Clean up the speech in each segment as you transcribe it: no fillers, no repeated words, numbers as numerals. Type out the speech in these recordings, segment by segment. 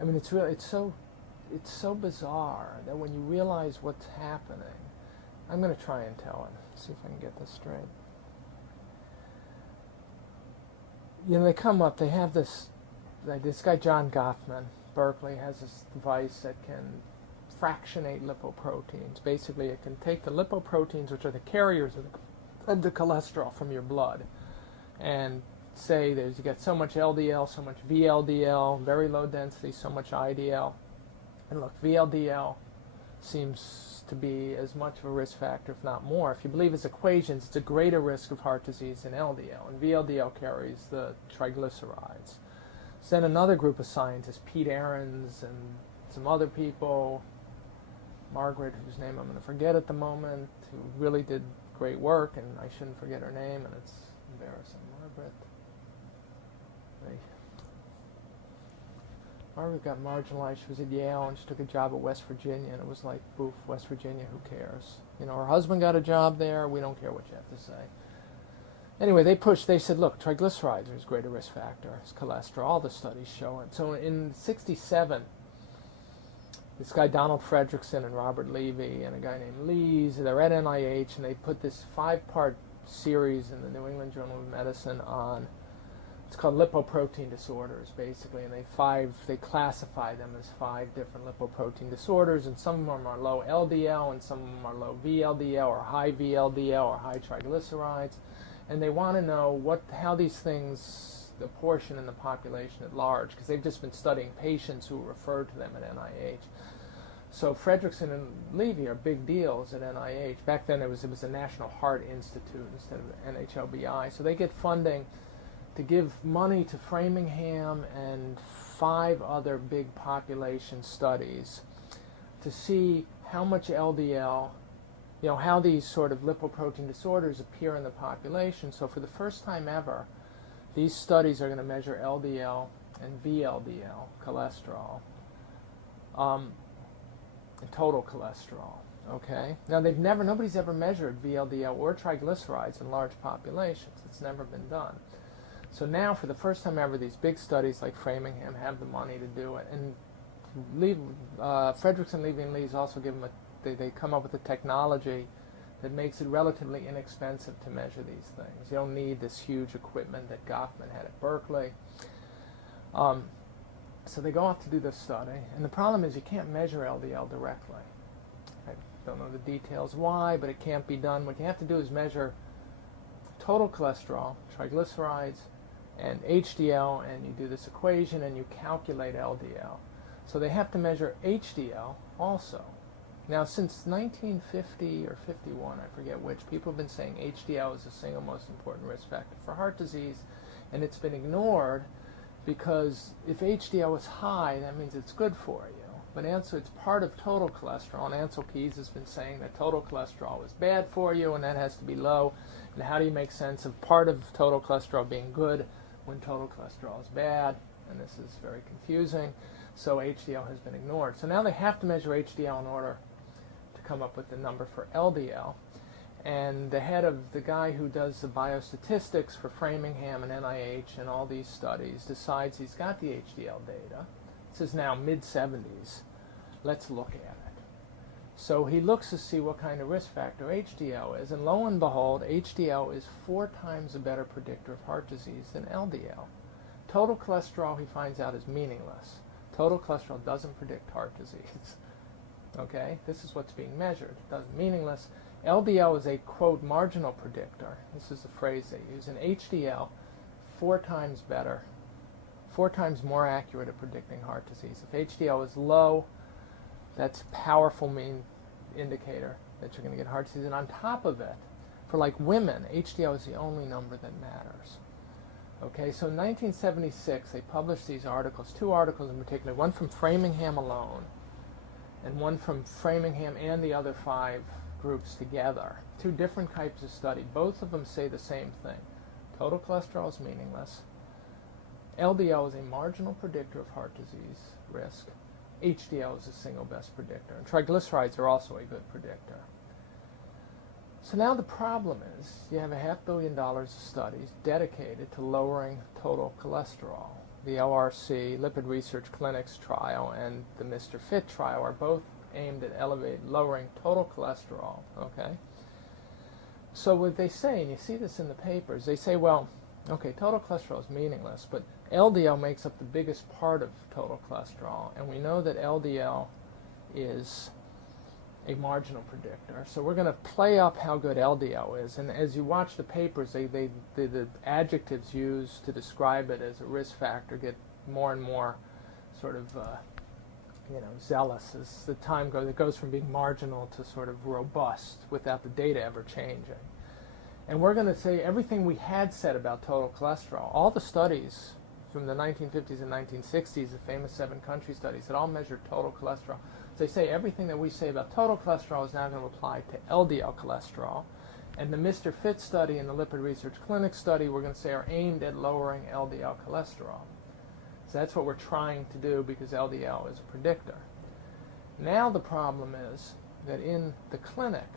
I mean, it's so bizarre that when you realize what's happening, I'm going to try and tell it, see if I can get this straight. You know, they come up, they have this guy John Goffman, Berkeley, has this device that can fractionate lipoproteins. Basically, it can take the lipoproteins, which are the carriers of the cholesterol from your blood, and say you get so much LDL, so much VLDL, very low density, so much IDL. And look, VLDL seems to be as much of a risk factor, if not more. If you believe his equations, it's a greater risk of heart disease than LDL, and VLDL carries the triglycerides. So then another group of scientists, Pete Ahrens and some other people, Margaret, whose name I'm going to forget at the moment, who really did great work, and I shouldn't forget her name, and it's embarrassing. Margaret got marginalized. She was at Yale, and she took a job at West Virginia, and it was like, boof, West Virginia, who cares? You know, her husband got a job there. We don't care what you have to say. Anyway, they said, look, triglycerides are as great a risk factor as cholesterol. All the studies show it. So in '67, this guy Donald Fredrickson and Robert Levy and a guy named Lees, they're at NIH, and they put this 5-part series in the New England Journal of Medicine on, it's called lipoprotein disorders, basically, and they classify them as 5 different lipoprotein disorders, and some of them are low LDL, and some of them are low VLDL, or high VLDL, or high triglycerides, and they want to know how these things apportion in the population at large, because they've just been studying patients who are referred to them at NIH. So Fredrickson and Levy are big deals at NIH. Back then it was the National Heart Institute instead of NHLBI, so they get funding to give money to Framingham and 5 other big population studies to see how much LDL, how these sort of lipoprotein disorders appear in the population. So for the first time ever, these studies are going to measure LDL and VLDL, cholesterol, and total cholesterol. Okay? Now nobody's ever measured VLDL or triglycerides in large populations. It's never been done. So now, for the first time ever, these big studies like Framingham have the money to do it. And Fredrickson, Levy, and Lees also give them they come up with a technology that makes it relatively inexpensive to measure these things. You don't need this huge equipment that Goffman had at Berkeley. So they go off to do this study, and the problem is you can't measure LDL directly. I don't know the details why, but it can't be done. What you have to do is measure total cholesterol, triglycerides, and HDL, and you do this equation and you calculate LDL. So they have to measure HDL also. Now, since 1950 or 51, I forget which, people have been saying HDL is the single most important risk factor for heart disease, and it's been ignored because if HDL is high, that means it's good for you. But it's part of total cholesterol, and Ansel Keys has been saying that total cholesterol is bad for you, and that has to be low. And how do you make sense of part of total cholesterol being good when total cholesterol is bad? And this is very confusing. So HDL has been ignored. So now they have to measure HDL in order to come up with the number for LDL. And the guy who does the biostatistics for Framingham and NIH and all these studies decides he's got the HDL data. This is now mid-70s. Let's look at it. So he looks to see what kind of risk factor HDL is, and lo and behold, HDL is 4 times a better predictor of heart disease than LDL. Total cholesterol, he finds out, is meaningless. Total cholesterol doesn't predict heart disease. Okay? This is what's being measured. It doesn't meaningless. LDL is a, quote, marginal predictor. This is the phrase they use. And HDL, 4 times better, 4 times more accurate at predicting heart disease. If HDL is low, that's a powerful indicator that you're going to get heart disease. And on top of it, for like women, HDL is the only number that matters. Okay, so in 1976, they published these articles, 2 articles in particular, one from Framingham alone, and one from Framingham and the other 5 groups together. 2 different types of study. Both of them say the same thing. Total cholesterol is meaningless. LDL is a marginal predictor of heart disease risk. HDL is the single best predictor. And triglycerides are also a good predictor. So now the problem is you have $500 million of studies dedicated to lowering total cholesterol. the LRC, Lipid Research Clinics trial, and the Mr. Fit trial are both aimed at lowering total cholesterol, okay? So what they say, and you see this in the papers, they say, well, okay, total cholesterol is meaningless, but LDL makes up the biggest part of total cholesterol, and we know that LDL is a marginal predictor. So we're going to play up how good LDL is, and as you watch the papers, the adjectives used to describe it as a risk factor get more and more sort of zealous as the time goes. It goes from being marginal to sort of robust without the data ever changing. And we're going to say everything we had said about total cholesterol, all the studies from the 1950s and 1960s, the famous 7-country studies that all measured total cholesterol. So they say everything that we say about total cholesterol is now going to apply to LDL cholesterol. And the Mr. Fit study and the Lipid Research Clinic study, we're going to say, are aimed at lowering LDL cholesterol. So that's what we're trying to do because LDL is a predictor. Now the problem is that in the clinic,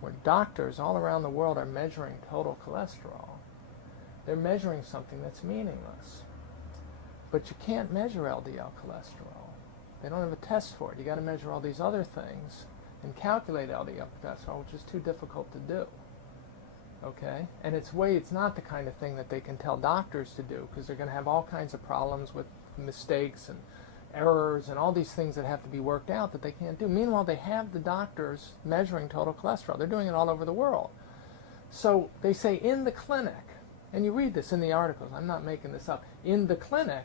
where doctors all around the world are measuring total cholesterol, they're measuring something that's meaningless. But you can't measure LDL cholesterol. They don't have a test for it. You got to measure all these other things and calculate LDL cholesterol, which is too difficult to do. Okay? And it's not the kind of thing that they can tell doctors to do because they're going to have all kinds of problems with mistakes and errors and all these things that have to be worked out that they can't do. Meanwhile, they have the doctors measuring total cholesterol. They're doing it all over the world. So they say in the clinic, and you read this in the articles, I'm not making this up, in the clinic,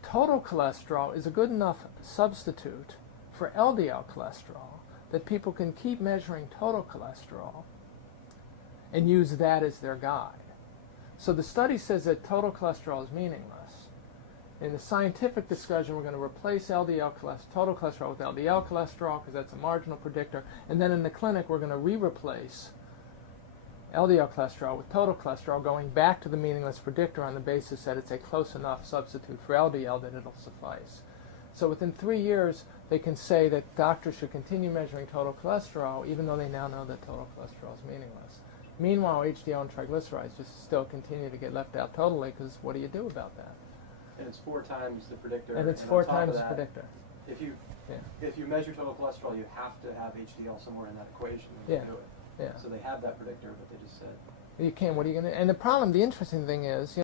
total cholesterol is a good enough substitute for LDL cholesterol that people can keep measuring total cholesterol and use that as their guide. So the study says that total cholesterol is meaningless. In the scientific discussion, we're going to replace total cholesterol with LDL cholesterol because that's a marginal predictor. And then in the clinic, we're going to replace LDL cholesterol with total cholesterol, going back to the meaningless predictor on the basis that it's a close enough substitute for LDL that it'll suffice. So within 3 years, they can say that doctors should continue measuring total cholesterol, even though they now know that total cholesterol is meaningless. Meanwhile, HDL and triglycerides just still continue to get left out totally because what do you do about that? And it's 4 times the predictor. And it's 4 times the predictor. If you measure total cholesterol, you have to have HDL somewhere in that equation when you do it. Yeah. So they have that predictor, but they just said You can't. What are you going to? And the interesting thing is,